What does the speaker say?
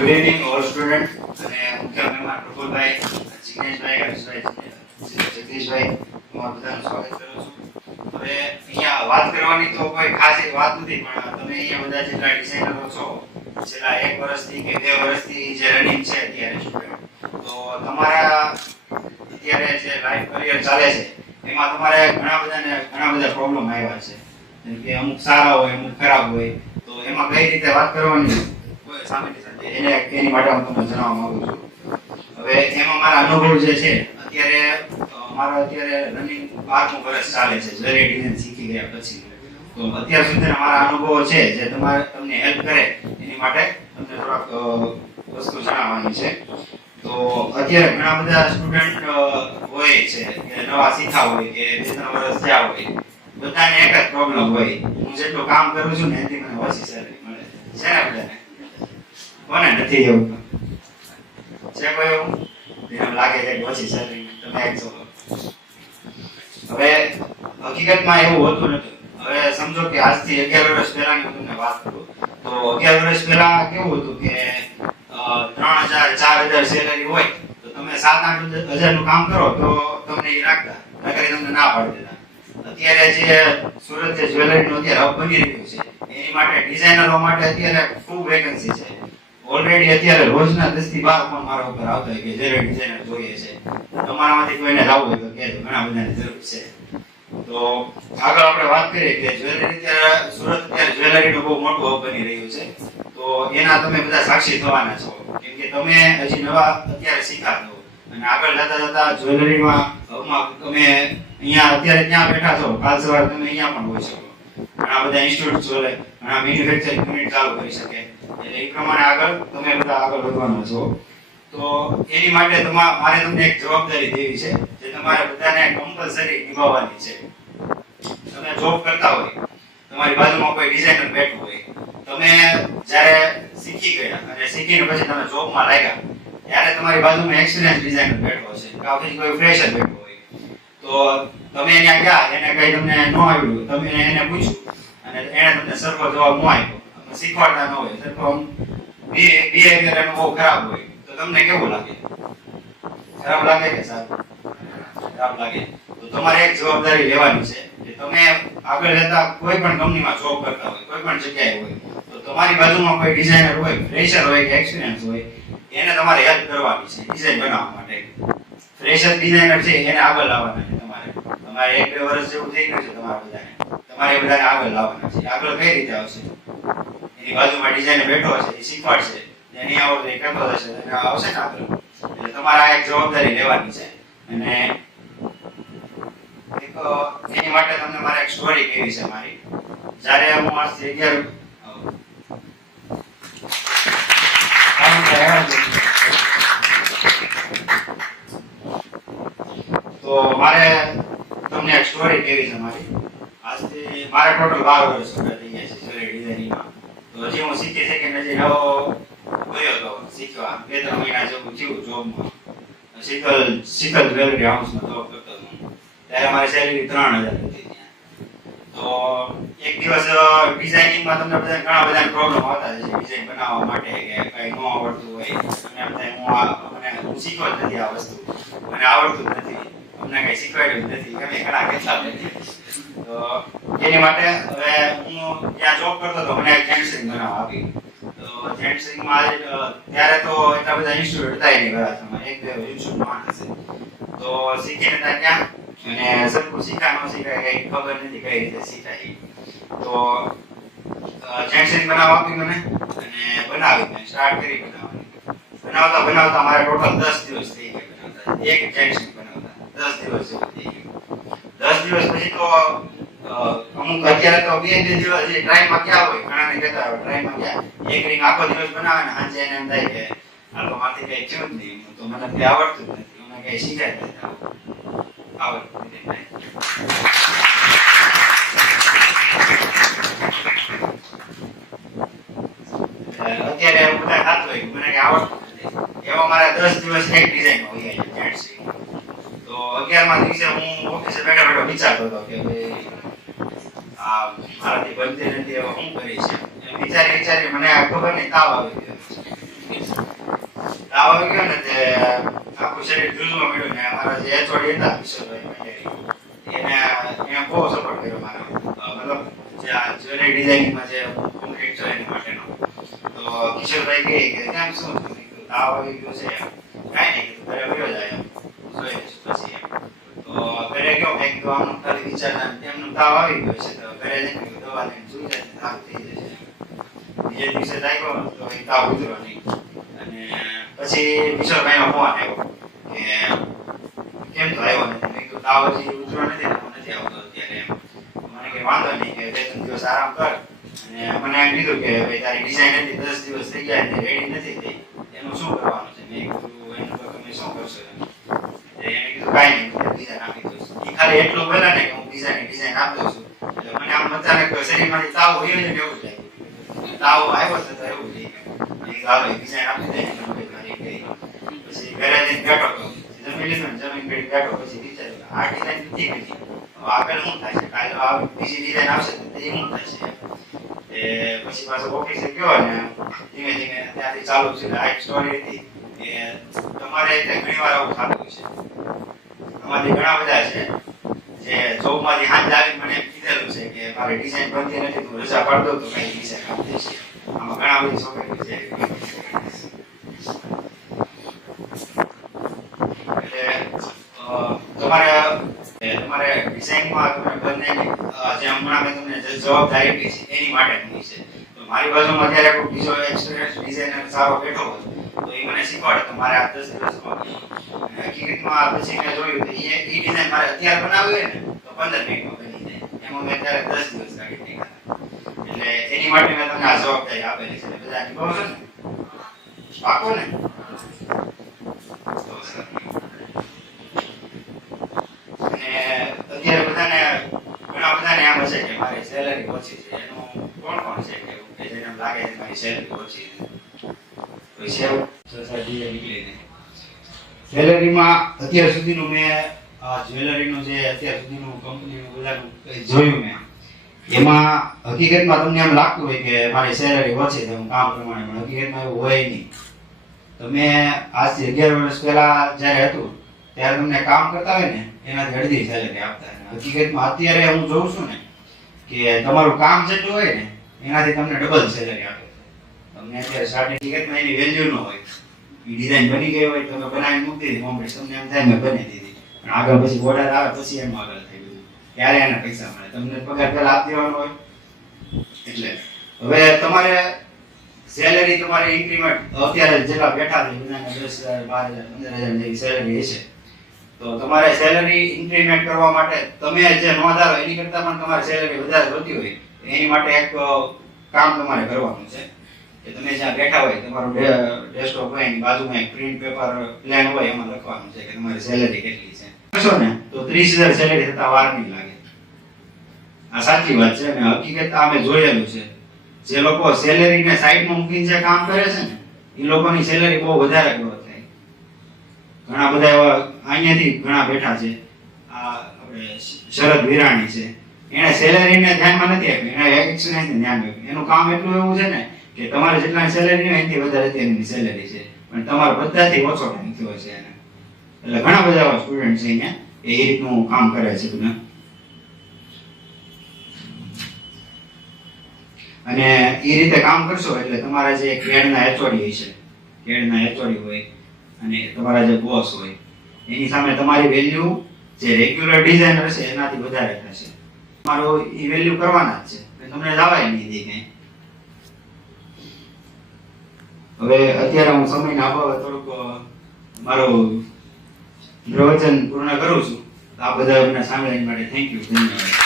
Good evening all student અને મુખ્ય મહેમાન પ્રફુલભાઈ, જિગ્નેશભાઈ, હર્ષભાઈ, જગદીશભાઈ, તમારું બધાનું સ્વાગત કરું છું. હવે અહીંયા વાત કરવાની તો કોઈ ખાસ એક વાત નથી, પણ તમે અહીંયા બધા જેટલા ડિઝાઇનરો છો છેલ્લા 1 વર્ષથી કે 2 વર્ષથી જે રનિંગ છે અત્યારે સ્ટુડન્ટ, તો તમારા અત્યારે જે લાઈફ કરિયર ચાલે છે એમાં તમારે ઘણા બધા પ્રોબ્લેમ આવ્યા છે, જેમ કે અમુક સારા હોય, અમુક ખરાબ હોય, તો એમાં કઈ રીતે વાત કરવાની સામેની સાથે એની માટે હું તમને જણાવવા માંગુ છું. હવે એમાં મારા અનુભવ જે છે અત્યારે રનિંગ 12મું વર્ષ ચાલે છે જ્વેલરી ડિઝાઇન શીખી ગયા પછી. તો અત્યાર સુધીના મારા અનુભવો છે જે તમને હેલ્પ કરે એની માટે તમને થોડાક વસ્તુ જણાવવાની છે. તો અત્યારે ઘણા બધા સ્ટુડન્ટ હોય છે કે નવા શીખા હોય કે 2-3 વર્ષ થયા હોય, બધાને એક જ પ્રોબ્લેમ હોય, હું જેટલું કામ કરું છું ને એનાથી મને ઓછી સેલરી મળે છે ને બધાને. કોને નથી એવું છે? કોઈ એવું એમ લાગે છે કે ઓછી સેલરી તમે એક છો. હવે હકીકતમાં એવું હોતું નથી. હવે સમજો કે આજથી 11 વર્ષ પહેલાની હું તમને વાત કરું તો 11 વર્ષ પહેલા કેવું હતું કે 3,000-4,000 સેલરી હોય તો તમે 7-8 નું કામ કરો તો તમને એ રાખતા, નકર તમને ના પાડી દેતા. અત્યારે જે સુરત જે જ્વેલરીનું અત્યારે હબ બની રહ્યું છે એની માટે ડિઝાઇનરો માટે અત્યારે ખૂબ વેકેન્સી છે. ઓલરેડી અત્યારે રોજના 10 થી 12 ફોન મારા ઉપર આવતા હોય કે જ્વેલરી ડિઝાઇનર જોઈએ છે, તમારામાંથી કોઈને લાવવું હોય તો કહેજો, ઘણા બધાની જરૂર છે. તો આગળ આપણે વાત કરીએ કે જ્વેલરી અત્યારે સુરત અત્યારે જ્વેલરીનું બહુ મોટું હબ બની રહ્યું છે. તો એના તમે બધા સાક્ષી થવાના છો, કેમ કે તમે હજી નવા અત્યારે શીખા છો અને આગળ જતા જ્વેલરીમાં હબમાં તમે અહીંયા અત્યારે ત્યાં બેઠા છો, કાલ સવારે તમે અહીંયા પણ હોઈ શકો. ઘણા બધા ઇન્સ્ટિટ્યૂટ ચોલે, ઘણા મેન્યુફેક્ચરિંગ યુનિટ ચાલુ કરી શકે, એટલે એ પ્રમાણે આગળ તમે બધા આગળ વધવાના છો. તો એની માટે મારે તમને એક જવાબદારી દેવી છે જે તમારે બધાને કમ્પલસરી નિભાવવાની છે. તમે જોબ કરતા હોય, તમારી બાજુમાં કોઈ ડિઝાઇનર બેઠું હોય, તમે જ્યારે શીખી ગયા અને શીખીને પછી તમે જોબમાં લાગ્યા ત્યારે તમારી બાજુમાં એક્સપિરિયન્સ ડિઝાઇનર બેઠો હશે, કાં પછી કોઈ ફ્રેશર બેઠો હોય, તો તમે ત્યાં ગયા, એને કઈ તમને ન આવ્યું, તમે એને પૂછ્યું અને એને તમને સરખો જવાબ ન આપ્યો, શીખવાડતા ન હોય, સરખો બિહેવિયર એનો બહુ ખરાબ હોય, તો તમને કેવું લાગે? ખરાબ લાગે કે સારું? ખરાબ લાગે. તો તમારે એક જવાબદારી લેવાની છે કે તમે આગળ જતા કોઈ પણ કંપનીમાં જોબ કરતા હોય, કોઈ પણ જગ્યાએ હોય, તો તમારી બાજુમાં કોઈ ડિઝાઇનર હોય, ફ્રેશર હોય કે એક્સપિરિયન્સ હોય, એને તમારે હેલ્પ કરવાની છે ડિઝાઇન બનાવવા માટે. ફ્રેશર ડિઝાઇનર છે એને આગળ લાવવાના છે તમારે 1-2 વર્ષ જેવું થઈ ગયું છે તમારે બધાને આગળ લાવવાના છે. આગળ કઈ રીતે આવશે? એની બાજુમાં ડિઝાઇનર બેઠો હશે, એ શીખવાડશે, એની આવડે કેપબલ હશે, એને આવશે ને આગળ. એટલે તમારે આ એક જવાબદારી લેવાની છે. અને એની માટે તમને મારે એક સ્ટોરી કહેવી છે મારી. જ્યારે હું આજથી 11 તો મારે તમને એક સ્ટોરી કહેવી છે મારી. આજથી મારે ટોટલ 12 વર્ષ પૂરા થઈ ગયા છે જ્વેલરી ડિઝાઇનિંગમાં. તો હજી હું શીખીને હજી નવો ગયો હતો શીખવા, 2-3 મહિના જેવું થયું જોબમાં. શીતલ જ્વેલરી હાઉસમાં જોબ કરતો હતો ત્યારે મારી સેલેરી 3,000 હતી ત્યાં. તો એક દિવસ ડિઝાઇનિંગમાં તમને ઘણા બધા પ્રોબ્લેમ આવતા છે ડિઝાઇન બનાવવા માટે, કે કઈ ન આવડતું હોય, હું શીખવો જ નથી આ વસ્તુ, મને આવડતું જ નથી, અમને કઈ શીખવાડ્યું જ નથી, ઘણા કેટલા નથી. તો એની માટે હવે હું ત્યાં જોબ કરતો હતો, મને એક જેન્ટ્સ બનાવવા આપી. તો જેન્ટ્સ માં ત્યારે તો એટલા બધા ઇન્સ્ટિટ્યૂટ હતા નહીં બરાબર, 1-2 ઇન્સ્ટિટ્યૂટમાં હશે. તો શીખીને ત્યાં અને સરખું શીખાય ન શીખાય કઈ ખબર નથી કઈ રીતે શીખાય. તો જેન્ટ્સ બનાવવા આપી મને અને બનાવી સ્ટાર્ટ કરી બનાવતા મારે ટોટલ 10 દિવસ થઈ ગયા બનાવતા, એક જેન્ટ્સ બનાવતા 10 દિવસ જેવું થઈ ગયું. 10 દિવસ પછી તો અમુક અત્યારે તો 2 દિવસ ટ્રાયમાં ગયા હોય, ઘણાને કહેતા હોય ટ્રાયમાં ગયા, એક રિંગ આખો દિવસ બનાવે ને સાંજે એને એમ થાય કે આ તો માથી કઈ થયું જ નહીં, તો મને કઈ આવડતું જ નથી, મને કઈ શીખાય નથી આવડતું નથી. અત્યારે એવું બધા થતું હોય મને કઈ આવડતું નથી, એવા મારા 10 દિવસ એક ડિઝાઇન હોય જેન્ટ્સ. તો 11મા દિવસે હું ઓફિસે બેઠો વિચારતો હતો કે ભાઈ આ મારાથી બનતી નથી, હવે શું કરીશ? વિચારી મને આ ખબર નહીં તાવ આવી ગયો. તાવ આવી ગયો ને તે આખું શરીર ધ્રુજવા મળ્યું ને અમારા જે એચઓડી હતા કિશોરભાઈ એને બહુ સપોર્ટ કર્યો મારો, મતલબ જે આ જ્વેલરી ડિઝાઇનિંગમાં જે કોમ્પ્લીટ છે એની માટેનો. તો કિશોરભાઈ કહે કે કેમ શું તાવ આવી ગયો છે, કાંઈ નહીં ઘરે વયો જાય જોઈ લઈશું પછી. તો ઘરે ગયો મેં કીધું આમ ખાલી વિચારતા એમનું તાવ આવી ગયો છે તો ઘરે જઈને દવા લઈને જોઈ જાય તાવ થઈ જશે. બીજે દિવસે લાગ્યો તો એ તાવ ઉતરો નહીં. અને પછી કિશોરભાઈનો ફોન આવ્યો કે કેમ તો આવ્યો નથી. મેં કીધું તાવ હજી ઉતરો નથી નથી આવતો અત્યારે એમ. મને કે વાંધો નહીં કે 2-3 દિવસ આરામ કર. અને મને એમ કીધું કે ભાઈ તારી ડિઝાઇન હતી 10 દિવસ થઈ ગયા ને રેડી નથી થઈ, એનું શું કરવાનું છે. મેં કીધું એનું પર તમે શું કરશો. એને કીધું કાંઈ નહીં ડિઝાઇન આપી દઉં છું. એ ખાલી એટલું બોલ્યા ને કે હું બીજાની ડિઝાઇન આપી દઉં છું. એટલે મને આમ અચાનક શરીરમાંથી તાવ હોય ને એવું જ લાગ્યું. તાવ આવ્યો છે તો એવું જ ડિઝાઇન આપી દે. પછી ઘરે જઈને બેઠો તો જમી લીધું ને જમીન ઘડી બેઠો પછી વિચાર્યું આ ડિઝાઇન નથી ગઈ, આગળ શું થાય છે, કાલે બીજી ડિઝાઇન આવશે તો એ શું થાય છે. પછી પાછો ઓફિસે ગયો ને ધીમે ધીમે ત્યાંથી ચાલુ છે. આ એક સ્ટોરી હતી કે તમારે એટલે ઘણી વાર આવું થતું છે. અમારી ઘણા બધા છે જે જોબમાંથી હાથ આવીને મને એમ કીધેલું છે કે મારી ડિઝાઇન બનતી નથી, તું રજા પાડ દો તો કઈ ડિઝાઇન આપી દેશે. આમાં ઘણા બધી છોકરીઓ છે. તમારે ડિઝાઇનમાં તમે બંને જે હમણાં મેં તમને જે જવાબદારી આપી છે એની માટેની છે. તો મારી બાજુમાં અત્યારે કોઈ બીજો એક્સપિરિયન્સ ડિઝાઇનર સારો બેઠો હોય તો એ મને શીખવાડે તો મારે આ 10 દિવસમાં હકીકતમાં પછી મેં જોયું તો એ ડિઝાઇન મારે અત્યારે બનાવવી હોય ને તો 15 મિનિટમાં બની જાય. એમાં મેં અત્યારે 10 દિવસ કાઢી નાખ્યા. એટલે એની માટે મેં તમને આ જવાબદારી આપેલી છે. બધા નિભાવશો ને, પાકો ને. અત્યારે બધાને ઘણા બધાને એમ હશે કે મારી સેલરી ઓછી છે. એનું કોણ છે કે જેને એમ લાગે છે મારી સેલરી ઓછી છે તો સેવ સોસાયટી નીકળીને સેલરીમાં અત્યાર સુધીનું મેં જ્વેલરીનું જે અત્યાર સુધીનું કંપનીનું બધાનું જોયું મેં એમાં હકીકતમાં તમને એમ લાગતું હોય કે મારી સેલરી ઓછી છે હું કામ પ્રમાણે, પણ હકીકતમાં એવું હોય નહીં. તમે આજથી 11 વર્ષ પહેલા જ્યારે હતું ત્યારે તમને કામ કરતા હોય ને એનાથી અડધી સેલેરી આપતા. હકીકતમાં અત્યારે હું જોઉં છું ને કે તમારું કામ જેટલું હોય ને એનાથી તમને ડબલ સેલેરી આપે છે. તમને અત્યારે સ્ટાર્ટિંગ હકીકતમાં એની વેલ્યુ ન હોય. એ ડિઝાઇન બની ગઈ હોય તમે બનાવીને મૂકી દીધી કોમ્પ્લીટ, તમને એમ થાય મેં બની દીધી, પણ આગળ પછી ઓર્ડર આવે પછી એમ આગળ થઈ ગયું ત્યારે એના પૈસા મળે. તમને પગાર પહેલા આપી દેવાનો હોય. એટલે હવે તમારે સેલેરી તમારી ઇન્ક્રીમેન્ટ અત્યારે જેટલા બેઠા છે બધાને 10,000 12,000 15,000 જેવી સેલેરી હશે તો તમારે સેલરી ઇન્ક્રીમેન્ટ કરવા માટે તમે જે નોંધારો એની કરતાં પણ તમારે સેલરી વધારે જોતી હોય એની માટે એક કામ તમારે કરવાનું છે કે તમે જ્યાં બેઠા હોય તમારું ડેસ્કટોપ હોય એની બાજુમાં એક પ્રિન્ટ પેપર પ્લાન હોય એમાં લખવાનું છે કે તમારી સેલરી કેટલી છે. કરશો ને તો 30,000 સેલરી થતા વાર નહીં લાગે. આ સાચી વાત છે અને હકીકત અમે જોયેલું છે. જે લોકો સેલરીને સાઈડમાં મૂકીને જે કામ કરે છે ને એ લોકોની સેલરી બહુ વધારે ગ્રોથ થાય. ઘણા બધા એવા અહીંયાથી ઘણા બેઠા છે. આ આપણે શરદ વિરાણી છે, એને સેલેરીને ધ્યાનમાં નથી આપ્યું, એને એક્સપિરિયન્સને ધ્યાન આપ્યું. એનું કામ એટલું એવું છે ને કે તમારે જેટલા સેલેરી હોય એનાથી વધારે તેની સેલેરી છે, પણ તમારે બધાથી ઓછો ટાઈમ થયો છે એને. એટલે ઘણા બધા એવા સ્ટુડન્ટ છે અહીંયા એ રીતનું કામ કરે છે બધા. અને એ રીતે કામ કરશો એટલે તમારા જે કેડના એચઓડી છે, કેડના એચઓડી હોય અને તમારા જે બોસ હોય એની સામે તમારી વેલ્યુ જે રેગ્યુલર ડિઝાઇનર છે એનાથી વધારે થશે. તમારો એ વેલ્યુ કરવાના જ છે, તમને જવાય નહીં દે કંઈ. હવે અત્યારે હું સમયના અભાવે થોડુંક મારું પ્રવચન પૂર્ણ કરું છું. આ બધા સાંભળવા માટે થેન્ક યુ, ધન્યવાદ.